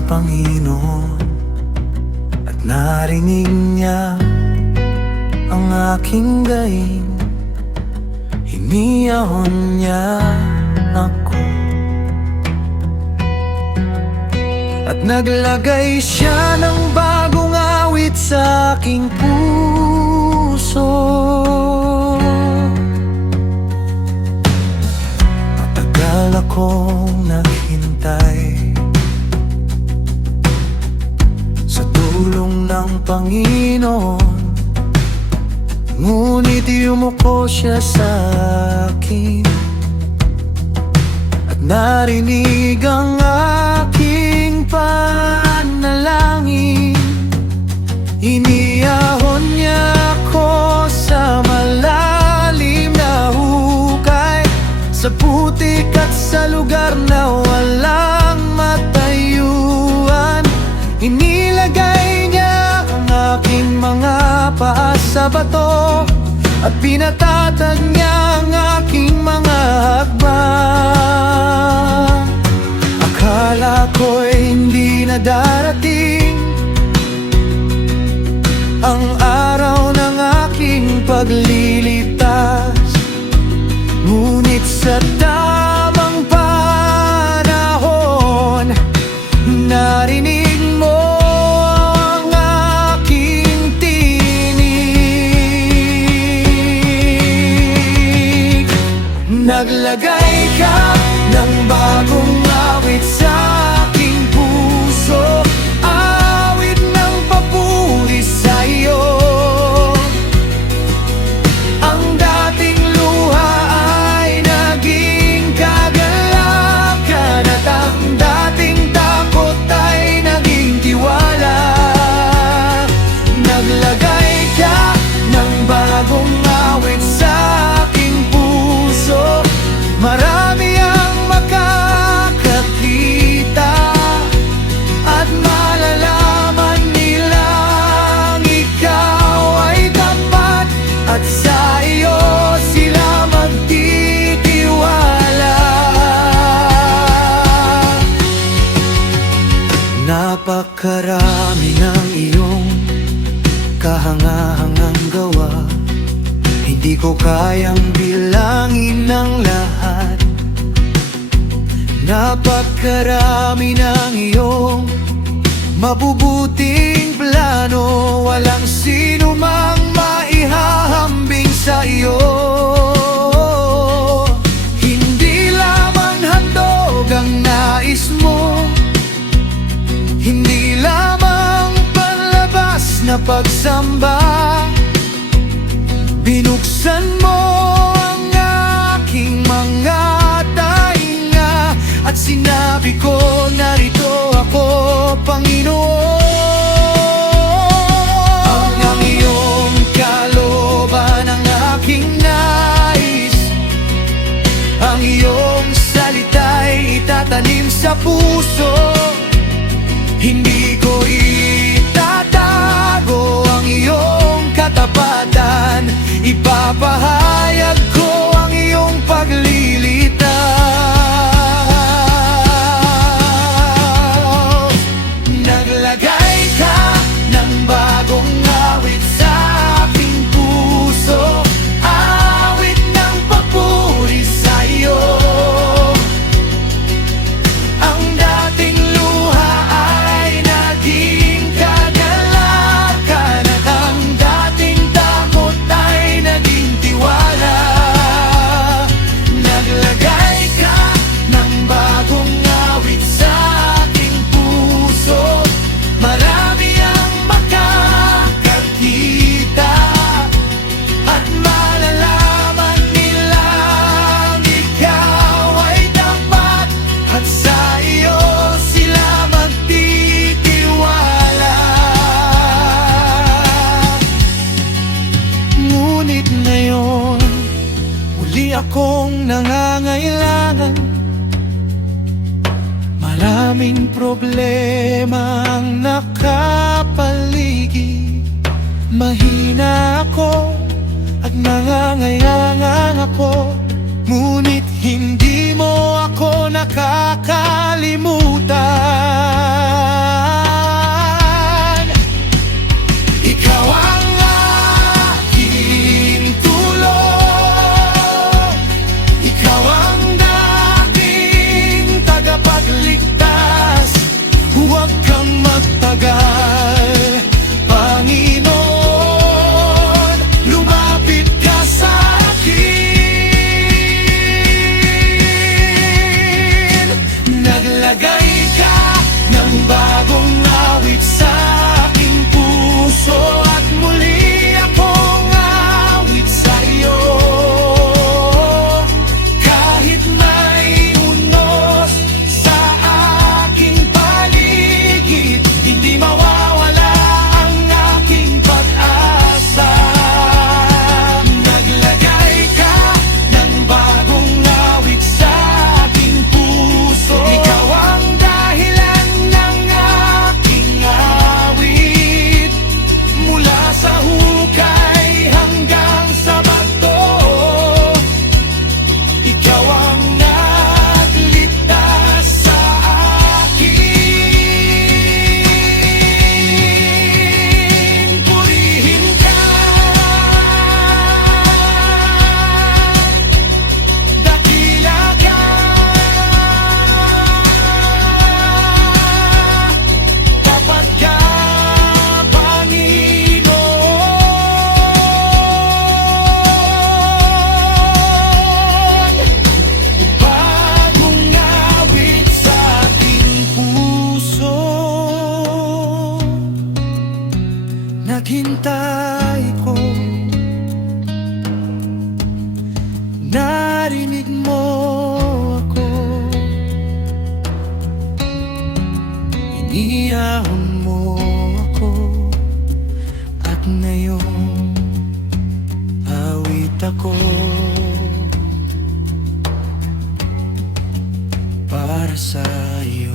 sa Panginoon at narinig niya ang aking gaing. Hiniyahon niya ako at naglagay siya ng bagong awit sa aking puso. Matagal akong naghintay sa tulong ng Panginoon, ngunit yumuko siya sa akin at narinig ang aking panalangin. Iniyahon niya ako sa malalim na hukay, sa putik at sa lugar na walang matayuan. Inilagay niya ang aking mga paa sa bato at pinatatag niya ang aking mga hakbang. Akala ko'y hindi na darating ang araw ng aking paglilitas, ngunit sa tamang panahon narinig mo ang aking tinig. Naglagay ka ng bagong awit sa aking puso, awit ng papuri sa iyo. Ang dating luha ay naging kagalakan at ang dating takot ay naging tiwala. Naglagay ka ng bagong awit sa aking puso, marami ang makakakita at malalaman nilang ikaw ay tapat at sa iyo sila magtitiwala. Napakarami ng iyong kahangahangang gawa, hindi ko kayang bilangin ng lahat. Napakarami ng iyong mabubuting plano, walang sino mang maihahambing sa iyo. Hindi lamang handog ang nais mo, hindi lamang panlabas na pagsamba. Binuksan mo ang aking mga tainga at sinabi ko, narito ako, Panginoon. Ang iyong kalooban ang aking nais, ang iyong salita'y itatanim sa puso. Hindi ko itatago ang iyong katapatan, ipapahayag ko ang iyong paglilitaw. Naglagay ka ng bagong awit sa aking puso, awit ng papuri sa iyo. Ang dating luha ay naging kagalakan at ang dating takot ay naging tiwala. Naglagay ka ng bagong awit sa aking puso, marami ang makakakita at malalaman nilang ikaw ay tapat at sa iyo sila magtitiwala. Ngunit ngayon, muli akong nangangailangan. Maraming problema ang nakapaligid, mahina ako at nangangailangan ako, ngunit hindi mo ako nakakalimutan. ng bagong awit sa aking puso at muli akong awit sa iyo. Kahit may unos sa aking paligid, hindi mawawala ang aking pag-asa. Naglagay ka ng bagong awit sa aking puso. Ikaw ang dahilan ng aking awit, mula sa hukay hanggang sa bato. Ikaw ang nagligtas sa akin. Purihin ka, dakila ka, tapat ka, Panginoon. Bagong awit sa ating puso, naghintay ko, narinig mo ako, iniyahon mo ako, at ngayon awit ako para sa iyo.